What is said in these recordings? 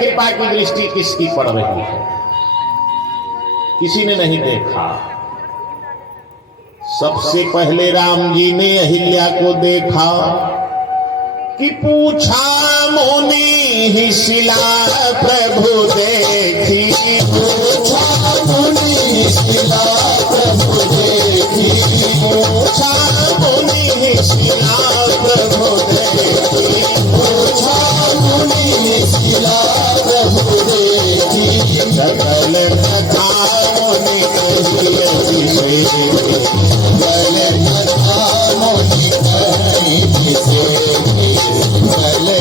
कृपा की दृष्टि किसकी पड़ रही है? किसी ने नहीं देखा। सबसे पहले राम जी ने अहिल्या को देखा कि पूछा मुनि ही शिला प्रभु देखी, पूछा मुनि ही शिला प्रभु देखी, पूछा मुनि ही शिला प्रभु देखी, पूछा मुनि ही शिला प्रभु देखी, सकल कथा मुनि कही जिसे, सकल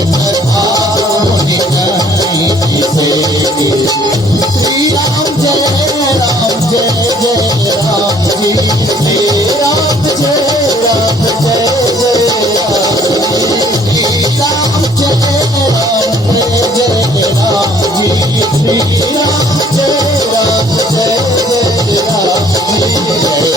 कथा मुनि कही जिसे, श्री राम जय राम जय जय राम जी, श्री राम जय राम जय जय राम जी, श्री राम जय राम जी, श्री राम जय राम जय जय राम जी, जय जय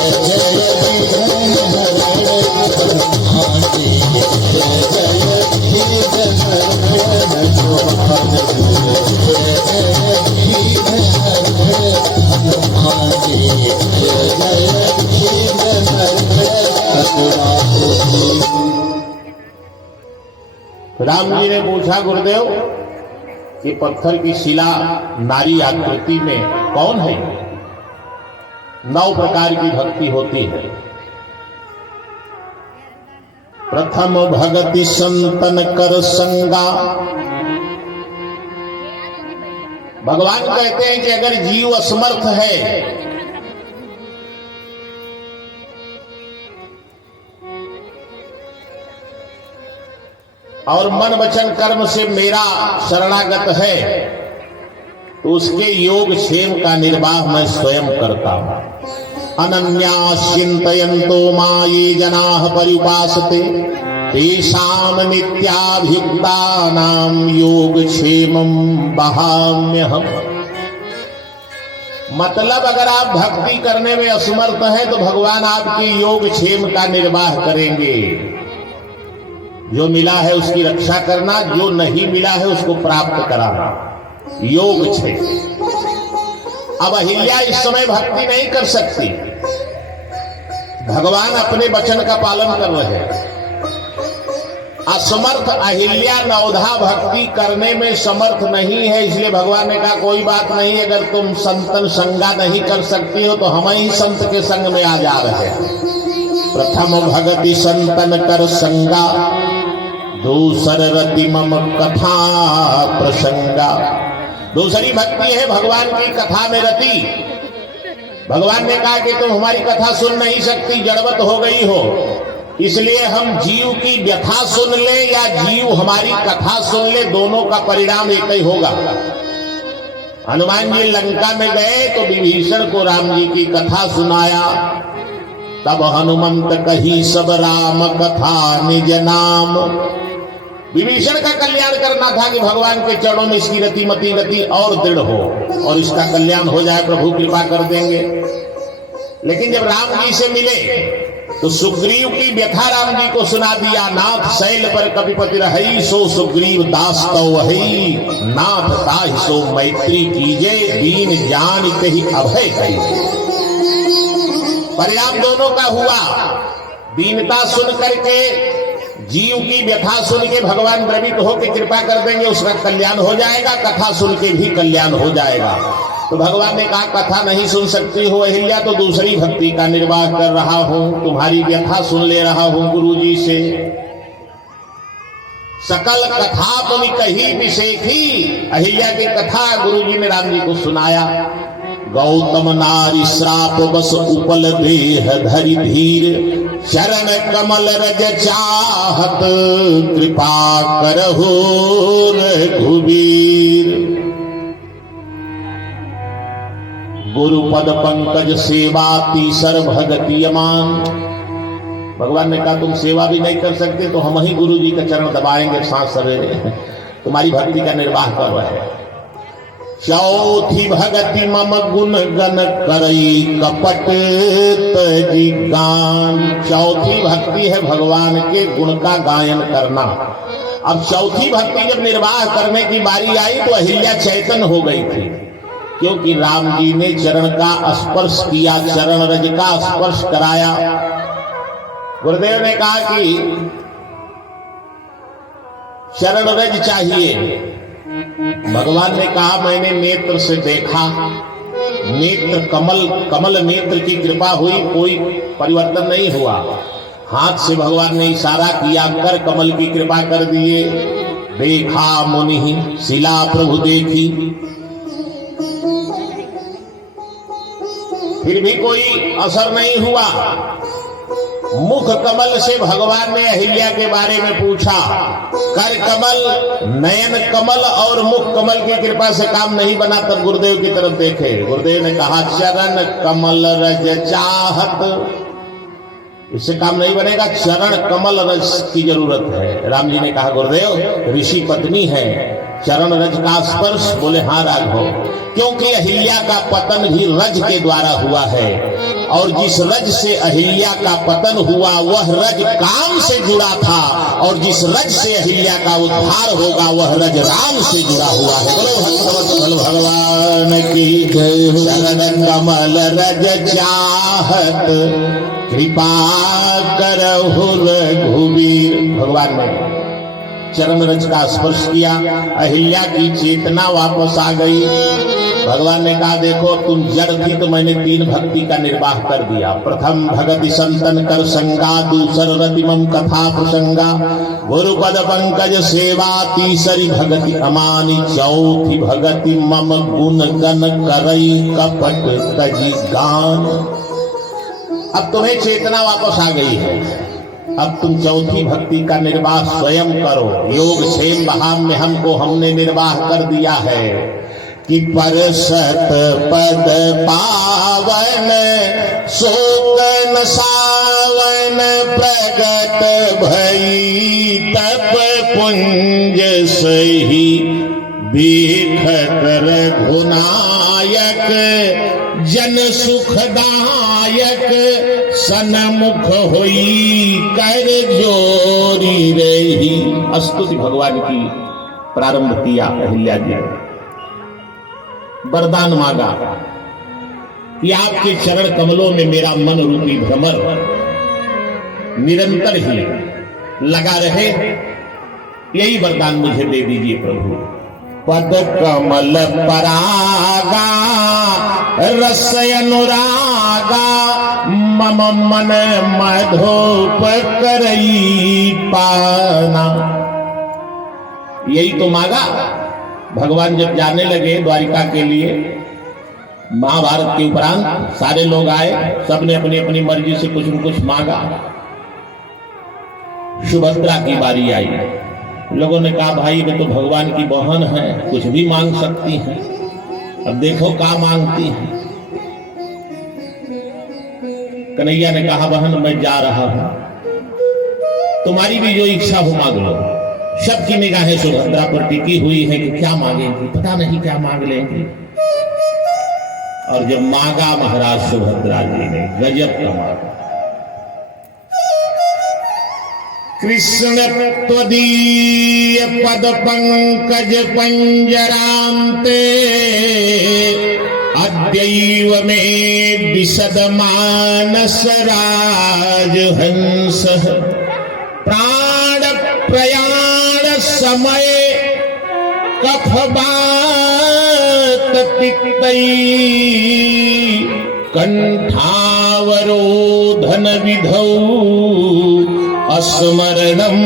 हनुमान जी, जय जय राम जी ने पूछा गुरुदेव कि पत्थर की शिला नारी आकृति में कौन है? 9 प्रकार की भक्ति होती है। प्रथम भगति संतन कर संगा। भगवान कहते हैं कि अगर जीव असमर्थ है और मन वचन कर्म से मेरा शरणागत है तो उसके योग क्षेम का निर्वाह मैं स्वयं करता हूं। अनन्या चिंतयन्तो मां ये जनाः पर्युपासते तेषां नित्याभियुक्तानां योगक्षेमं वहाम्यहम्। मतलब अगर आप भक्ति करने में असमर्थ हैं तो भगवान आपके योगक्षेम का निर्वाह करेंगे। जो मिला है उसकी रक्षा करना, जो नहीं मिला है उसको प्राप्त कराना, योगक्षेम। अब अहिल्या इस समय भक्ति नहीं कर सकती, भगवान अपने वचन का पालन कर रहे हैं। असमर्थ अहिल्या नवधा भक्ति करने में समर्थ नहीं है, इसलिए भगवान ने कहा कोई बात नहीं, अगर तुम संतन संगा नहीं कर सकती हो तो हम ही संत के संग में आ जा रहे हैं। प्रथम भगति संतन कर संगा, दूसर रति मम कथा प्रसंगा। दूसरी भक्ति है भगवान की कथा में रति। भगवान ने कहा कि तुम हमारी कथा सुन नहीं सकती, जड़वत हो गई हो, इसलिए हम जीव की व्यथा सुन ले या जीव हमारी कथा सुन ले, दोनों का परिणाम एक ही होगा। हनुमान जी लंका में गए तो विभीषण को राम जी की कथा सुनाया, तब हनुमंत कही सब राम कथा निज नाम। विभीषण का कल्याण करना था कि भगवान के चरणों में इसकी रति मति गति और दृढ़ हो और इसका कल्याण हो जाए, प्रभु कृपा कर देंगे। लेकिन जब राम जी से मिले तो सुग्रीव की व्यथा राम जी को सुना दिया। नाथ शैल पर कपिपति रही, सो सुग्रीव दास तो वही, नाथ ताहि सो मैत्री कीजे, दीन जानित ही अभय कही। परिणाम दोनों का हुआ। दीनता सुन करके, जीव की व्यथा सुन के भगवान द्रवित होकर कृपा कर देंगे, उसका कल्याण हो जाएगा। कथा सुन के भी कल्याण हो जाएगा। तो भगवान ने कहा कथा नहीं सुन सकती हो अहिल्या, तो दूसरी भक्ति का निर्वाह कर रहा हूं, तुम्हारी व्यथा सुन ले रहा हूं गुरु जी से। सकल कथा तुम कही विशेखी। अहिल्या की कथा गुरु जी ने राम जी को सुनाया। गौतम नारी श्राप बस उपल देह धरि धीर, शरण कमल रज चाहत कृपा करहु रघुवीर। गुरुपद पंकज सेवा तीसर भगति यमान। भगवान ने कहा तुम सेवा भी नहीं कर सकते तो हम ही गुरु जी का चरण दबाएंगे सांझ सवेरे, तुम्हारी भक्ति का निर्वाह कर रहे हैं। चौथी भगति मम गुण गन करई कपट तजी गान। चौथी भक्ति है भगवान के गुण का गायन करना। अब चौथी भक्ति जब निर्वाह करने की बारी आई तो अहिल्या चैतन हो गई थी, क्योंकि राम जी ने चरण का स्पर्श किया, चरण रज का स्पर्श कराया। गुरुदेव ने कहा कि चरण रज चाहिए। भगवान ने कहा मैंने नेत्र से देखा, नेत्र कमल नेत्र की कृपा हुई, कोई परिवर्तन नहीं हुआ। हाथ से भगवान ने इशारा किया, कर कमल की कृपा कर दिए। देखा मुनि शिला प्रभु देखी, फिर भी कोई असर नहीं हुआ। मुख कमल से भगवान ने अहिल्या के बारे में पूछा। कर कमल, नयन कमल और मुख कमल की कृपा से काम नहीं बना, तब गुरुदेव की तरफ देखे। गुरुदेव ने कहा चरण कमल रज चाहत, इससे काम नहीं बनेगा, चरण कमल रज की जरूरत है। राम जी ने कहा गुरुदेव ऋषि पत्नी है, चरण रज का स्पर्श? बोले हाँ राघव, क्योंकि अहिल्या का पतन भी रज के द्वारा हुआ है, और जिस रज से अहिल्या का पतन हुआ वह रज काम से जुड़ा था, और जिस रज से अहिल्या का उद्धार होगा वह रज राम से जुड़ा हुआ है। बोलो भगवत्सल भगवान की चरण कमल रज चाहत, कृपा करहु रघुवीर। भगवान ने चरण रज का स्पर्श किया, अहिल्या की चेतना वापस आ गई। भगवान ने कहा देखो तुम जड़ थी तो मैंने 3 भक्ति का निर्वाह कर दिया। प्रथम भगति संतन कर संगा, दूसर रतिमम कथा प्रसंगा, गुरुपद पंकज सेवा, तीसरी भगति अमानी, चौथी भगति मम गुण गन करई कपट तजी गान। अब तुम्हें चेतना वापस आ गई है, अब तुम चौथी भक्ति का निर्वाह स्वयं करो। योग क्षेम बहाम में हमने निर्वाह कर दिया है कि परसत पद पावन, शोकन सावन, प्रगट भई तप पुंज सही, देखत रघुनायक जन सुखदायक, सनमुख होई कर जोरी रही। स्तुति भगवान की प्रारंभ किया अहिल्या जी ने, वरदान मांगा कि आपके चरण कमलों में मेरा मन रूपी भ्रमर निरंतर ही लगा रहे, यही वरदान मुझे दे दीजिए प्रभु। पद कमल परागा रस अनुरागा, मम मन मधोप करई पाना। यही तो मांगा। भगवान जब जाने लगे द्वारिका के लिए, महाभारत के उपरांत सारे लोग आए, सबने अपनी अपनी मर्जी से कुछ न कुछ मांगा। सुभद्रा की बारी आई, लोगों ने कहा भाई वे तो भगवान की बहन है, कुछ भी मांग सकती हैं, अब देखो क्या मांगती हैं। कन्हैया ने कहा बहन मैं जा रहा हूं, तुम्हारी भी जो इच्छा हो मांग लो। सबकी निगाहें सुभद्रा पर टिकी हुई है कि क्या मांगेंगी, पता नहीं क्या मांग लेंगी। और जब मांगा महाराज सुभद्रा जी ने गजब का मांगा। कृष्ण त्वदीय पद पंकज पंजरांते, अद्यैव में दिशद मानस राजहंस, प्राण प्रयाण समय कफ बात तिक्तई, कंठावरोधन विधौ अस्मरणम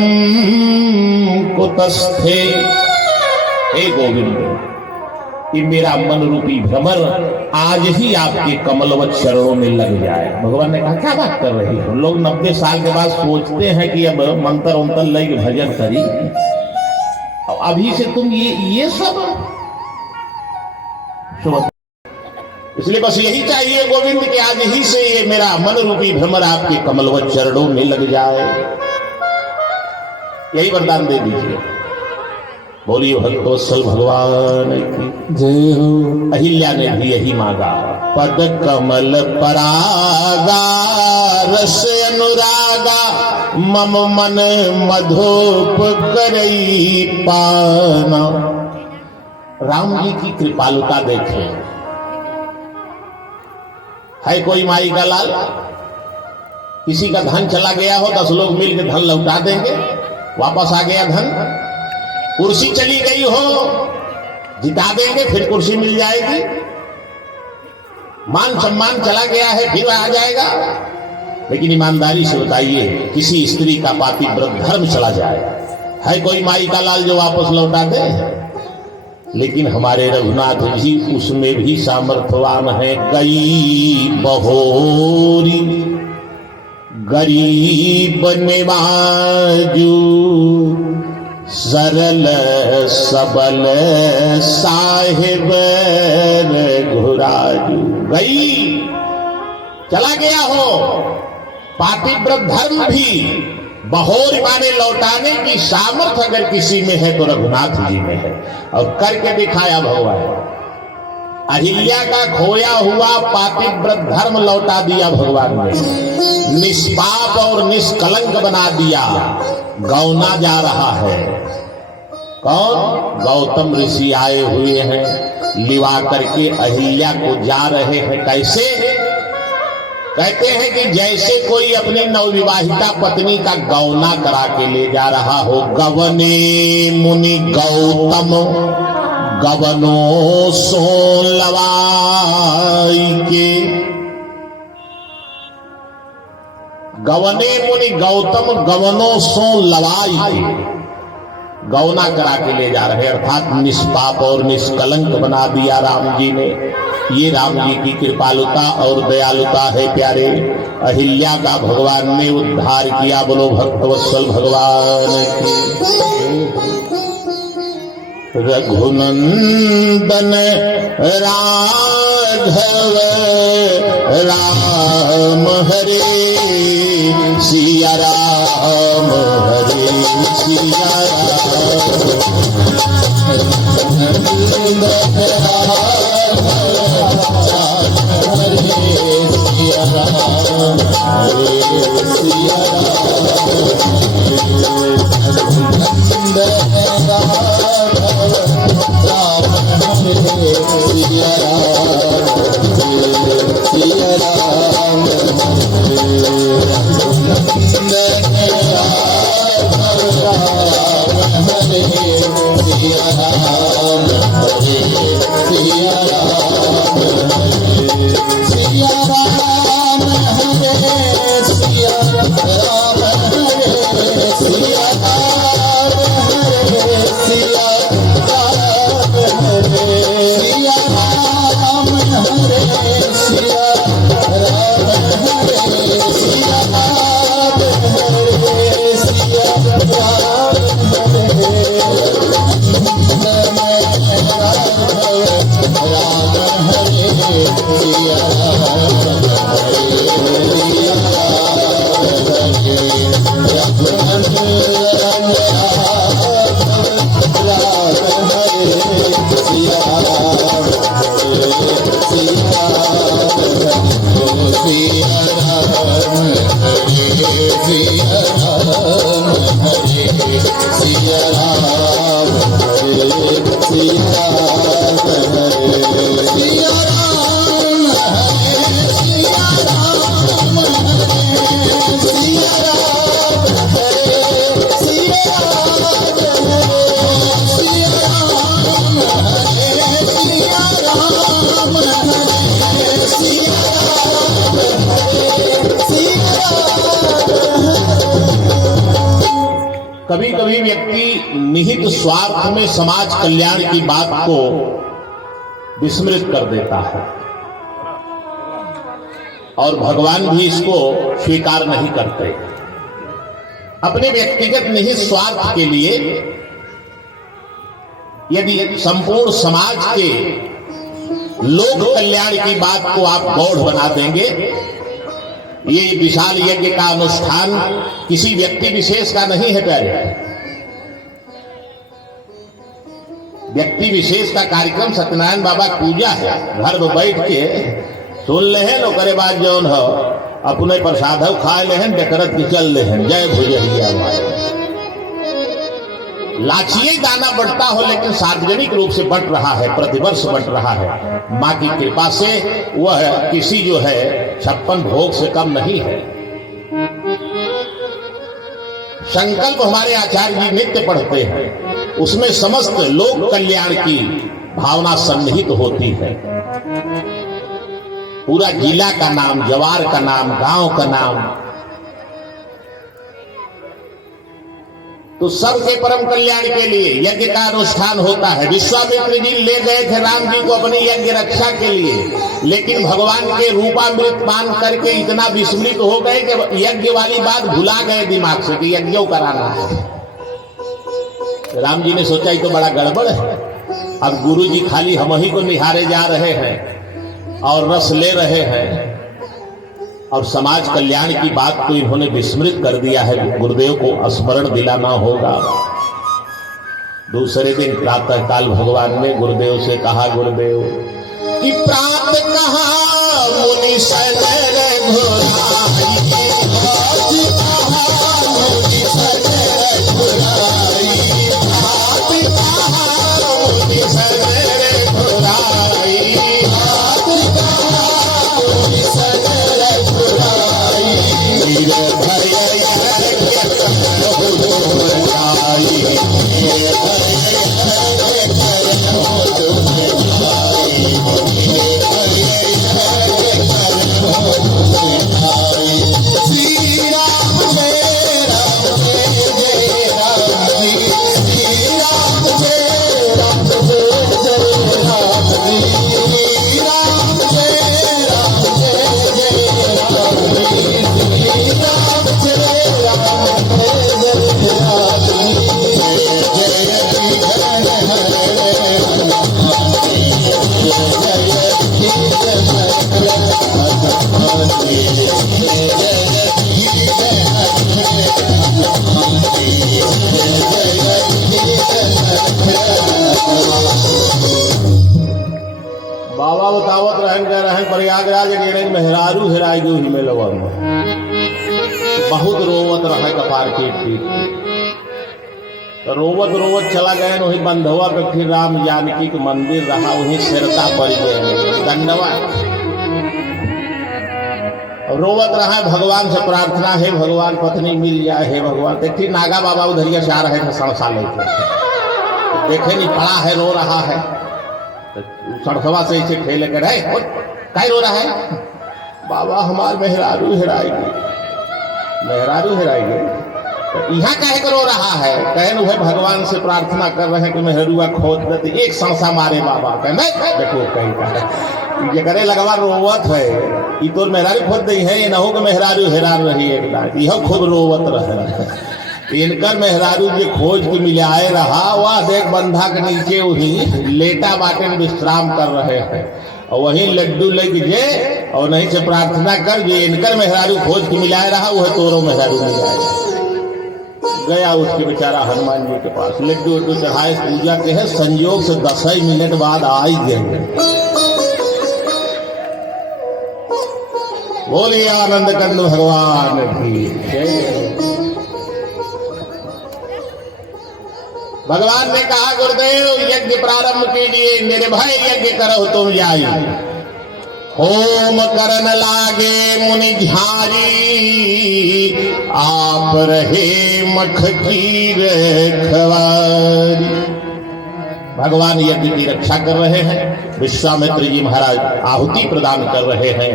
कुतस्थे। हे गोविंद, कि मेरा मन रूपी भ्रमर आज ही आपके कमलवत चरणों में लग जाए। भगवान ने कहा क्या बात कर रही हो, लोग 90 साल के बाद सोचते हैं कि अब मंत्र उंतर लग भजन करी, अभी से तुम ये सब। इसलिए बस यही चाहिए गोविंद कि आज ही से ये मेरा मन रूपी भ्रमर आपके कमलवत चरणों में लग जाए, यही वरदान दे दीजिए। बोलिए भक्तवत्सल भगवान की जय हो। अहिल्या ने भी यही मांगा, पद कमल परागा रस अनुरागा मम मन मधुप करई पाना। राम जी की कृपालुता देखें। है कोई माई का लाल, किसी का धन चला गया हो 10 लोग मिलकर धन लौटा देंगे, वापस आ गया धन। कुर्सी चली गई हो जिता देंगे, फिर कुर्सी मिल जाएगी। मान सम्मान चला गया है फिर आ जाएगा। लेकिन ईमानदारी से बताइए, किसी स्त्री का पातिव्रत धर्म चला जाए, है कोई माई का लाल जो वापस लौटा दे? लेकिन हमारे रघुनाथ जी उसमें भी सामर्थ्यवान है। गई बहोरी गरीब निवाजू सरल सबल साहिब घुराजू। गई चला गया हो पातिव्रत धर्म भी, बहोर माने लौटाने की सामर्थ्य अगर किसी में है तो रघुनाथ जी में है, और करके दिखाया भगवान। अहिल्या का खोया हुआ पातिव्रत धर्म लौटा दिया भगवान ने, निष्पाप और निष्कलंक बना दिया। गौना जा रहा है। कौन? गौतम ऋषि आए हुए हैं, लिवा करके अहिल्या को जा रहे हैं। कैसे? कहते हैं कि जैसे कोई अपनी नवविवाहिता पत्नी का गौना करा के ले जा रहा हो। गवने मुनि गौतम गवनो सो लवाई के। गवने मुनि गौतम गवनो सो लवाई के, गौना करा के ले जा रहे, अर्थात निष्पाप और निष्कलंक बना दिया राम जी ने। ये राम जी की कृपालुता और दयालुता है प्यारे। अहिल्या का भगवान ने उद्धार किया। बोलो भक्तवत्सल भगवान की। रघुनंदन राघव राम हरे सिया राम हरे सिया कभी कभी व्यक्ति निहित स्वार्थ में समाज कल्याण की बात को विस्मृत कर देता है और भगवान भी इसको स्वीकार नहीं करते। अपने व्यक्तिगत निहित स्वार्थ के लिए यदि संपूर्ण समाज के लोक कल्याण की बात को आप गौड़ बना देंगे, ये विशाल यज्ञ का अनुष्ठान किसी व्यक्ति विशेष का नहीं है प्यारे। व्यक्ति विशेष का कार्यक्रम सत्यनारायण बाबा की पूजा है, घर में बैठ के सुन ले हैं, ओकरे बाद जौन हो अपने प्रसाद खाए ले हैं, डकरत की चल ले हैं। जय भुजरिया हमारे लाचिए दाना बढ़ता हो, लेकिन सार्वजनिक रूप से बढ़ रहा है, प्रतिवर्ष बढ़ रहा है। माँ की कृपा से वह किसी जो है 56 भोग से कम नहीं है। संकल्प हमारे आचार्य जी नित्य पढ़ते हैं, उसमें समस्त लोक कल्याण की भावना सन्निहित होती है। पूरा जिला का नाम, जवार का नाम, गांव का नाम, तो सबके परम कल्याण के लिए यज्ञ का अनुष्ठान होता है। विश्वामित्र जी ले गए थे राम जी को अपनी यज्ञ रक्षा के लिए, लेकिन भगवान के रूपामृत पान करके इतना विस्मृत हो गए कि यज्ञ वाली बात भुला गए दिमाग से कि यज्ञ कराना है। राम जी ने सोचा ये तो बड़ा गड़बड़ है, अब गुरु जी खाली हम ही को निहारे जा रहे हैं और रस ले रहे हैं, और समाज कल्याण की बात तो इन्होंने विस्मृत कर दिया है। गुरुदेव को स्मरण दिलाना होगा। दूसरे दिन प्रातः काल भगवान ने गुरुदेव से कहा, गुरुदेव कि प्रात कहा मुनि सजर घोराई, बाबा बतावत रहन कह रहे प्रयागराज गेड़े मेहरारू हेराई जो ही में लगा बहुत रोवत रहे कपार पीट तो रोवत रोवत चला गए। वही बंधवा पे फिर राम जानकी के मंदिर रहा, वही सिरता पड़ गए दंडवा। रोवत रहा, भगवान से प्रार्थना है भगवान पत्नी मिल जाए, हे भगवान। देखिए नागा बाबा उधरिया से आ रहे थे, सड़सा लेके देखे नहीं पड़ा है, रो रहा है। सड़सवा से इसे ठेले कर रहे कहीं रो रहा है, बाबा हमार मेहरारू हेराएगी, मेहरारू हेराएगी। तो यहाँ कहे कर रो रहा है, कहे वह भगवान से प्रार्थना कर रहे हैं कि मेहरुआ खोद देते, एक सांसा मारे बाबा कहे नहीं देखो कहीं का ये करे लगवा रोवत है, ये तो मेहरारू खोद दी है, ये न हो कि मेहरारू हेरार रही एक यह खूब रोवत रहे। इनकर मेहरारू जो खोज की मिलाए रहा, वह देख बंधा के नीचे वही लेटा बाटे विश्राम कर रहे हैं, और वही लड्डू लेके जे और नहीं से प्रार्थना कर जो इनकर मेहरारू खोज की मिलाए रहा, वह तोरो मेहरारू मिलाए गया। उसके बेचारा हनुमान जी के पास लड्डू उड्डू चढ़ाए, पूजा के है, संयोग से 10 मिनट बाद आ ही गए। बोलिए आनंद कंद भगवान की। भगवान ने कहा गुरुदेव यज्ञ प्रारंभ कीजिए, निर्भय यज्ञ करो तुम जाई। होम करन लागे मुनि झारी, आप रहे मख की रखवारी। भगवान यज्ञ की रक्षा कर रहे हैं, विश्वामित्र जी महाराज आहुति प्रदान कर रहे हैं।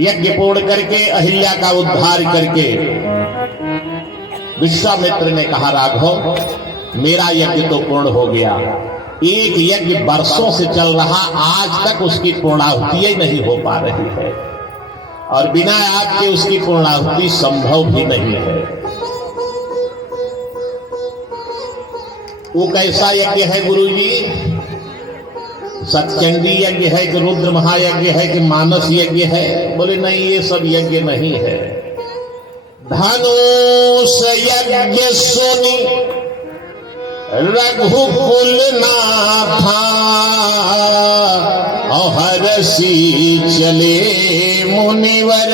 यज्ञ पूर्ण करके अहिल्या का उद्धार करके विश्वामित्र ने कहा राघव मेरा यज्ञ तो पूर्ण हो गया, एक यज्ञ वर्षों से चल रहा, आज तक उसकी पूर्णाहुति ही नहीं हो पा रही है, और बिना आपके उसकी पूर्णाहुति संभव भी नहीं है। वो कैसा यज्ञ है गुरुजी? सतचंडी यज्ञ है कि रुद्र महायज्ञ है कि मानस यज्ञ है? बोले नहीं, ये सब यज्ञ नहीं है। धनुष यज्ञ सुनी रघुकुल नाथा और हरसी चले मुनिवर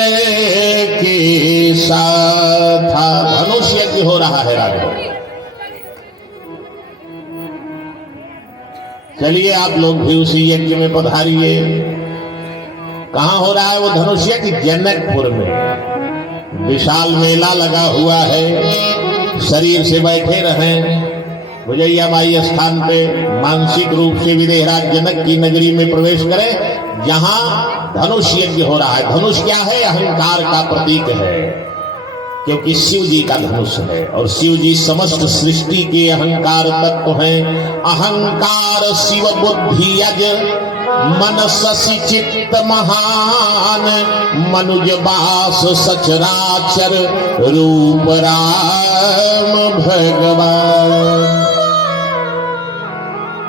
के साथ। धनुष यज्ञ हो रहा है राजा। चलिए आप लोग भी उसी यज्ञ में पधारिए। कहां हो रहा है वो धनुष यज्ञ? जनकपुर में विशाल मेला लगा हुआ है। शरीर से बैठे रहें, भुजैया माई स्थान पे मानसिक रूप से विदेहराज जनक की नगरी में प्रवेश करें, जहां धनुष यज्ञ हो रहा है। धनुष क्या है? अहंकार का प्रतीक है, क्योंकि शिव जी का धनुष है और शिव जी समस्त सृष्टि के अहंकार तत्व हैं। अहंकार शिव बुद्धि यज मन शशि चित्त महान, मनुज बास सचराचर रूप राम भगवान।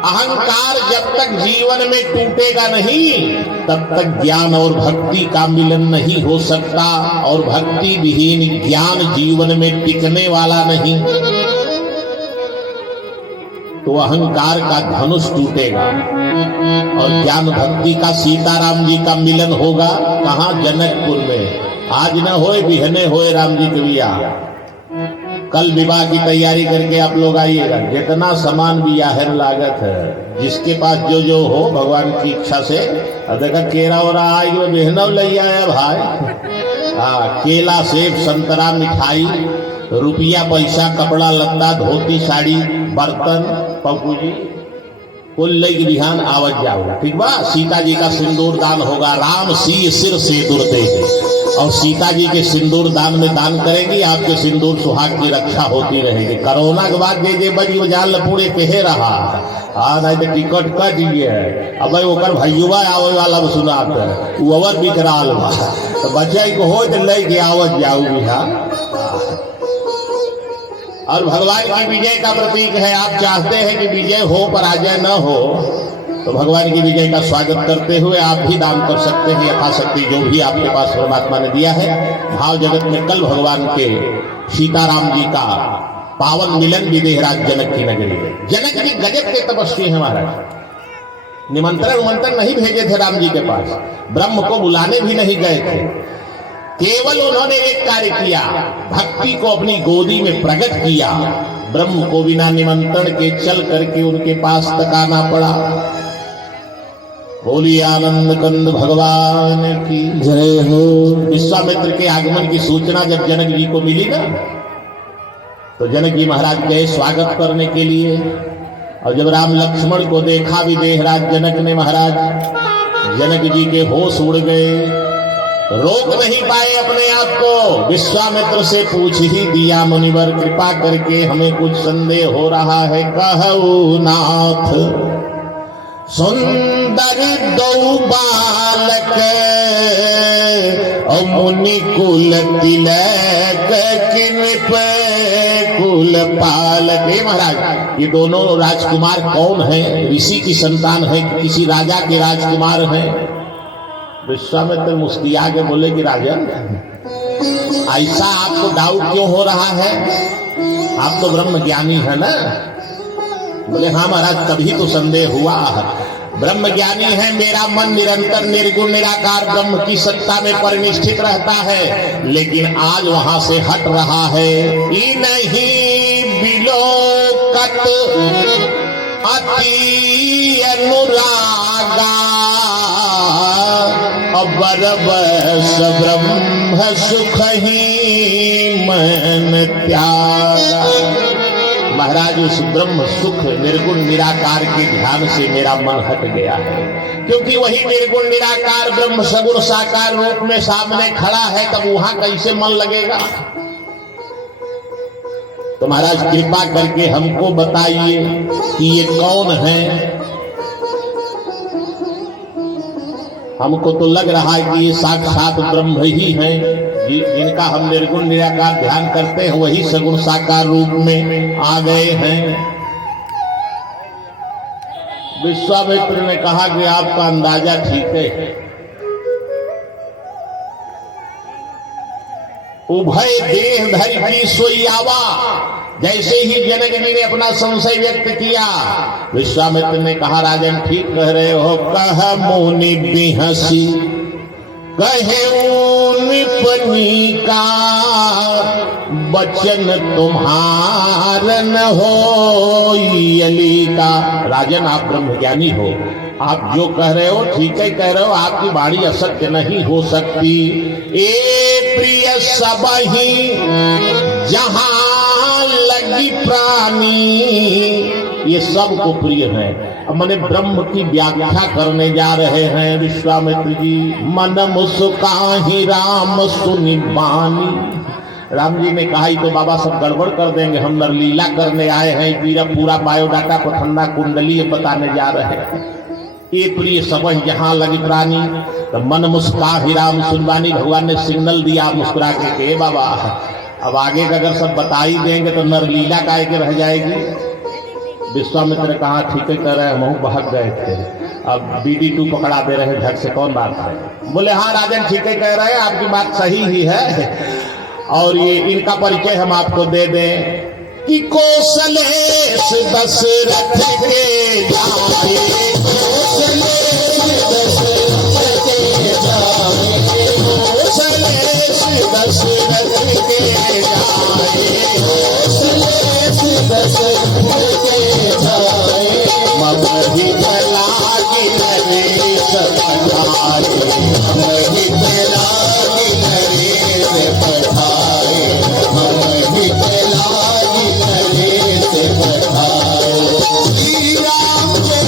अहंकार जब तक जीवन में टूटेगा नहीं, तब तक ज्ञान और भक्ति का मिलन नहीं हो सकता, और भक्ति विहीन ज्ञान जीवन में टिकने वाला नहीं। तो अहंकार का धनुष टूटेगा और ज्ञान भक्ति का सीताराम जी का मिलन होगा। कहां? जनकपुर में। आज न होए बिहने होए राम जी के विवाह। कल विवाह की तैयारी करके आप लोग आइएगा। जितना सामान बियाहन लागत है, जिसके पास जो जो हो भगवान की इच्छा से। अब देखा केरा और आएगी बहनव ले आया भाई। केला सेब संतरा मिठाई रुपया पैसा कपड़ा लत्ता धोती साड़ी बर्तन पप्पू जी कुल लेके बिहान आवत जाओ। ठीक बा। सीता जी का सिंदूर दान होगा। राम सी सिर से दुर्दे, और सीता जी के सिंदूर दान में दान करेंगी, आपके सिंदूर सुहाग की रक्षा होती रहेगी। कोरोना के बाद जे बजी जाल पूरे कहे रहा नहीं तो टिकट कट दिए। अब ओकर भैया आवे वाला सुनात वो अवर बिकराल बा, तो बच्चा को हो तो लेके आवत जाऊ बिहान। और भगवान की विजय का प्रतीक है। आप चाहते हैं कि विजय हो पराजय न हो, तो भगवान की विजय का स्वागत करते हुए आप भी दान कर सकते हैं यथाशक्ति, जो भी आपके पास परमात्मा ने दिया है। भाव जगत में कल भगवान के सीताराम जी का पावन मिलन विदेहराज जनक की नगरी में। जनक जी गजब के तपस्वी है महाराज। निमंत्रण नहीं भेजे थे राम जी के पास, ब्रह्म को बुलाने भी नहीं गए थे। केवल उन्होंने एक कार्य किया, भक्ति को अपनी गोदी में प्रकट किया। ब्रह्म को बिना निमंत्रण के चल करके उनके पास तक आना पड़ा। बोली आनंद कंद भगवान की जय हो। विश्वामित्र के आगमन की सूचना जब जनक जी को मिली ना, तो जनक जी महाराज गए स्वागत करने के लिए। और जब राम लक्ष्मण को देखा विदेहराज जनक ने महाराज, जनक जी के होश उड़ गए, रोक नहीं पाए अपने आप को। विश्वामित्र से पूछ ही दिया, मुनिवर कृपा करके हमें कुछ संदेह हो रहा है। कहु नाथ सुंदर दो बालक और मुनि कुल तिलक कृप कुल पालक। महाराज ये दोनों राजकुमार कौन हैं? ऋषि की संतान है कि किसी राजा के राजकुमार हैं? विश्वामित्र मुस्कुरा के बोले कि राजन, ऐसा आपको डाउट क्यों हो रहा है? आप तो ब्रह्म ज्ञानी है ना? बोले हाँ महाराज, तभी तो संदेह हुआ। ब्रह्म ज्ञानी है, मेरा मन निरंतर निर्गुण निराकार ब्रह्म की सत्ता में परिनिष्ठित रहता है, लेकिन आज वहां से हट रहा है। ई नहीं बिलोकत अति अनुरागा, बरबस ब्रह्म सुख ही मन त्यागा। महाराज उस ब्रह्म सुख निर्गुण निराकार के ध्यान से मेरा मन हट गया है, क्योंकि वही निर्गुण निराकार ब्रह्म सगुण साकार रूप में सामने खड़ा है, तब वहां कैसे मन लगेगा? तो महाराज कृपा करके हमको बताइए कि ये कौन है? हमको तो लग रहा है कि ये साक्षात ब्रह्म ही हैं, जिनका हम निर्गुण निराकार ध्यान करते हैं, वही सगुण साकार रूप में आ गए हैं। विश्वामित्र ने कहा कि आपका अंदाजा ठीक है। उभय देह धरि की सोई आवा, जैसे ही जनक जी ने अपना संशय व्यक्त किया, विश्वामित्र ने कहा, राजन ठीक कह रहे हो। कह मुनि बिहसी कहे निपनी का, बचन तुम्हार न हो यली का। राजन आप ब्रह्मज्ञानी हो, आप जो कह रहे हो ठीक ही कह रहे हो, आपकी वाणी असत्य नहीं हो सकती। ए प्रिय सब ही जहां लगी प्राणी, ये सबको प्रिय है। अब मैंने ब्रह्म की व्याख्या करने जा रहे हैं विश्वामित्र जी। मन मुस्काहि राम सुनि बानी। राम जी ने कहा, तो बाबा सब गड़बड़ कर देंगे, हम नरलीला करने आए हैं, पूरा बायोडाटा पथंदा कुंडली बताने जा रहे हैं। ये प्रिय सब यहाँ लगी प्राणी, तो मन मुस्काहि राम सुनि बानी। भगवान ने सिग्नल दिया मुस्कुरा के, बाबा अब आगे का अगर सब बता ही देंगे तो नरलीला काहे के रह जाएगी। विश्वामित्र ने कहा, ठीक है कह रहे हैं, हम बहक गए थे, अब BD2 पकड़ा दे रहे हैं, झट से कौन बात है। बोले हाँ राजन ठीक है कह रहे हैं, आपकी बात सही ही है। और ये इनका परिचय हम आपको दे दें कि कौशलेश दशरथ के जाते, कौशलेश दशरथ के